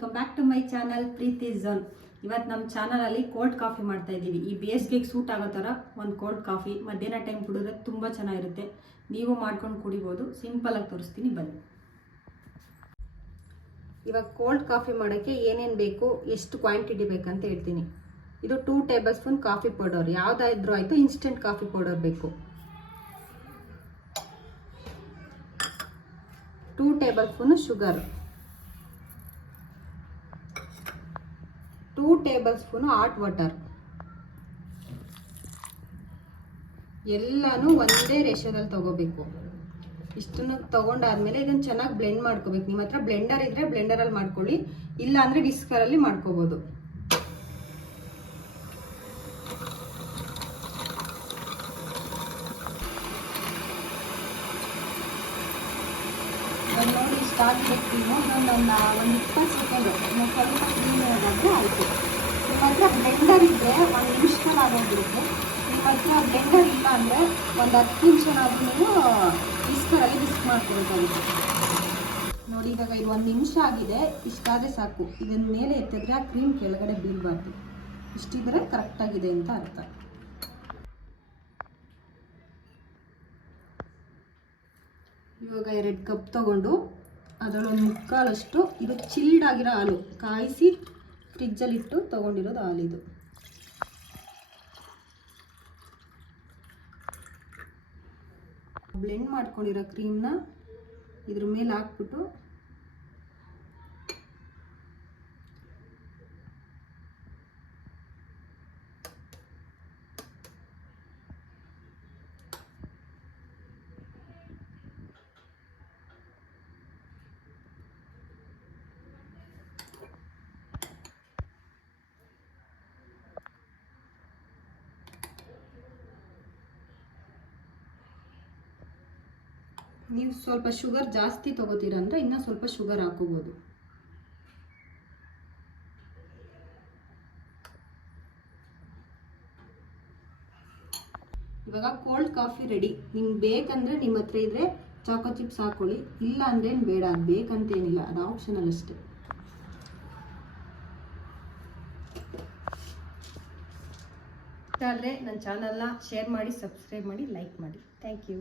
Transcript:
Welcome back to my channel Preethi zone. ಇವತ್ತು ನಮ್ಮ ಚಾನಲಲ್ಲಿ ಕೋಲ್ಡ್ ಕಾಫಿ ಮಾಡ್ತಾ ಇದ್ದೀವಿ. ಈ ಬೇಸಿಗೆಗೆ ಸೂಟ್ ಆಗೋ ಥರ ಒಂದು ಕೋಲ್ಡ್ ಕಾಫಿ ಮಧ್ಯಾಹ್ನ ಟೈಮ್ ಕುಡಿದ್ರೆ ತುಂಬ ಚೆನ್ನಾಗಿರುತ್ತೆ. ನೀವು ಮಾಡ್ಕೊಂಡು ಕುಡಿಬೋದು. ಸಿಂಪಲಾಗಿ ತೋರಿಸ್ತೀನಿ ಬನ್ನಿ. ಇವಾಗ ಕೋಲ್ಡ್ ಕಾಫಿ ಮಾಡೋಕ್ಕೆ ಏನೇನು ಬೇಕು, ಎಷ್ಟು ಕ್ವಾಂಟಿಟಿ ಬೇಕಂತ ಹೇಳ್ತೀನಿ. ಇದು 2 ಟೇಬಲ್ ಸ್ಪೂನ್ ಕಾಫಿ ಪೌಡರ್, ಯಾವುದಾದ್ರೂ ಆಯಿತು. ಇನ್ಸ್ಟೆಂಟ್ ಕಾಫಿ ಪೌಡರ್ ಬೇಕು. 2 table spoon sugar, 2 table spoon hot water. ಎಲ್ಲನೂ ಒಂದೇ ರೇಷದಲ್ಲಿ ತಗೋಬೇಕು. ಇಷ್ಟನ್ನು ತಗೊಂಡಾದ್ಮೇಲೆ ಇದನ್ನು ಚೆನ್ನಾಗಿ ಬ್ಲೆಂಡ್ ಮಾಡ್ಕೋಬೇಕು. ನಿಮ್ಮ ಹತ್ರ ಬ್ಲೆಂಡರ್ ಇದ್ರೆ ಬ್ಲೆಂಡರಲ್ಲಿ ಮಾಡ್ಕೊಳ್ಳಿ, ಇಲ್ಲ ಅಂದರೆ ವಿಸ್ಕರಲ್ಲಿ ಮಾಡ್ಕೋಬೋದು. ನೋಡಿ ಇಷ್ಟ ಆಗಬೇಕು. ಇನ್ನೊಂದು 20 ಸೆಕೆಂಡ್ ಸ್ವಲ್ಪ ಕ್ಲೀನ್ ಆದಾದರೆ ಆಯಿತು. ನಿಮ್ಮ ಹತ್ರ ಬ್ಲೆಂಡರ್ ಇದ್ದರೆ 1 ನಿಮಿಷದಲ್ಲಿ ಆಗೋಗ್ಬಿಡುತ್ತೆ. ನಿಮ್ಮ ಹತ್ರ ಬ್ಲೆಂಡರ್ ಇಲ್ಲ ಅಂದರೆ ಒಂದು 10 ನಿಮಿಷನಾದರೂ ನೀವು ವಿಸ್ಕರಲ್ಲಿ ವಿಸ್ಕ್ ಮಾಡ್ಕೊಬೇಕಾಗುತ್ತೆ. ನೋಡಿ ಇವಾಗ ಇದು 1 ನಿಮಿಷ ಆಗಿದೆ. ಇಷ್ಟಾದರೆ ಸಾಕು. ಇದನ್ನ ಮೇಲೆ ಎತ್ತಿದ್ರೆ ಆ ಕ್ರೀಮ್ ಕೆಳಗಡೆ ಬೀಳಬಾರ್ದು. ಇಷ್ಟಿದ್ರೆ ಕರೆಕ್ಟಾಗಿದೆ ಅಂತ ಅರ್ಥ. ಇವಾಗ 2 ಕಪ್ ತಗೊಂಡು ಅದರಲ್ಲೊಂದು ಮುಕ್ಕಾಲಷ್ಟು ಇದು ಚಿಲ್ಡ್ ಆಗಿರೋ ಹಾಲು, ಕಾಯಿಸಿ ಫ್ರಿಜ್ಜಲ್ಲಿಟ್ಟು ತೊಗೊಂಡಿರೋದು ಹಾಲಿದು. ಬ್ಲೆಂಡ್ ಮಾಡ್ಕೊಂಡಿರೋ ಕ್ರೀಮ್ನ ಇದ್ರ ಮೇಲೆ ಹಾಕ್ಬಿಟ್ಟು ನೀವು ಸ್ವಲ್ಪ ಶುಗರ್ ಜಾಸ್ತಿ ತೊಗೋತೀರ ಅಂದರೆ ಇನ್ನೂ ಸ್ವಲ್ಪ ಶುಗರ್ ಹಾಕೋಬೋದು. ಇವಾಗ ಕೋಲ್ಡ್ ಕಾಫಿ ರೆಡಿ. ನಿಮ್ಗೆ ಬೇಕಂದರೆ ನಿಮ್ಮ ಹತ್ರ ಇದ್ದರೆ ಚಾಕೋ ಚಿಪ್ಸ್ ಹಾಕೊಳ್ಳಿ, ಇಲ್ಲ ಅಂದರೆ ಬೇಡ. ಅದು ಬೇಕಂತೇನಿಲ್ಲ, ಅದು ಆಪ್ಷನಲ್ ಅಷ್ಟೇ. ಇಷ್ಟ ಆದರೆ ನನ್ನ ಚಾನಲ್ನ ಶೇರ್ ಮಾಡಿ, ಸಬ್ಸ್ಕ್ರೈಬ್ ಮಾಡಿ, ಲೈಕ್ ಮಾಡಿ. Thank you.